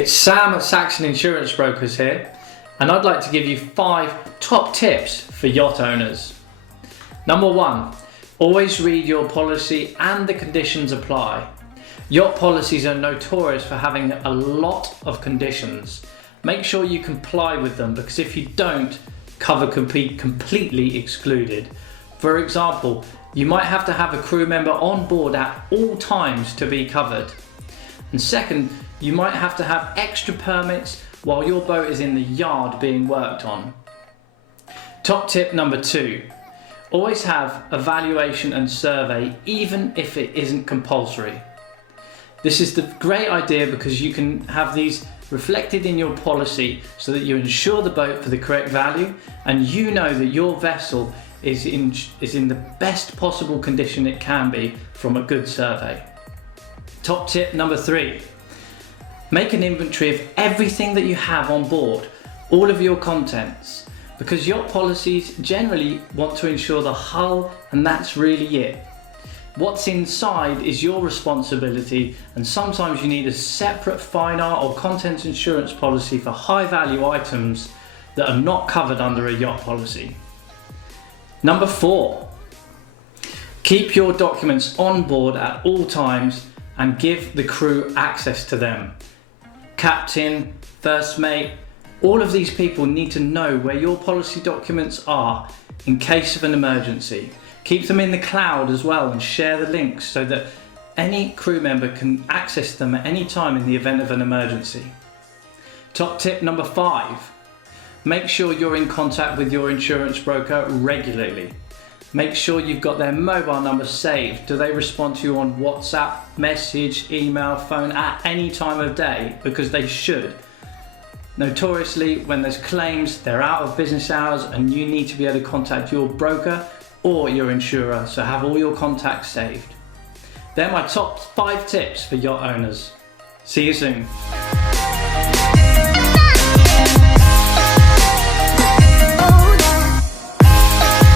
It's Sam at Saxon Insurance Brokers here, and I'd like to give you 5 top tips for yacht owners. Number 1, always read your policy and the conditions apply. Yacht policies are notorious for having a lot of conditions. Make sure you comply with them, because if you don't, cover could be completely excluded. For example, you might have to have a crew member on board at all times to be covered. And second, you might have to have extra permits while your boat is in the yard being worked on. Top tip number 2, always have a valuation and survey even if it isn't compulsory. This is the great idea because you can have these reflected in your policy so that you insure the boat for the correct value and you know that your vessel is in the best possible condition it can be from a good survey. Top tip number 3, make an inventory of everything that you have on board, all of your contents, because yacht policies generally want to insure the hull and that's really it. What's inside is your responsibility, and sometimes you need a separate fine art or contents insurance policy for high value items that are not covered under a yacht policy. Number 4, keep your documents on board at all times and give the crew access to them. Captain, first mate, all of these people need to know where your policy documents are in case of an emergency. Keep them in the cloud as well and share the links so that any crew member can access them at any time in the event of an emergency. Top tip number 5, make sure you're in contact with your insurance broker regularly. Make sure you've got their mobile number saved. Do they respond to you on WhatsApp, message, email, phone at any time of day? Because they should. Notoriously, when there's claims, they're out of business hours and you need to be able to contact your broker or your insurer, so have all your contacts saved. They're my top 5 tips for yacht owners. See you soon.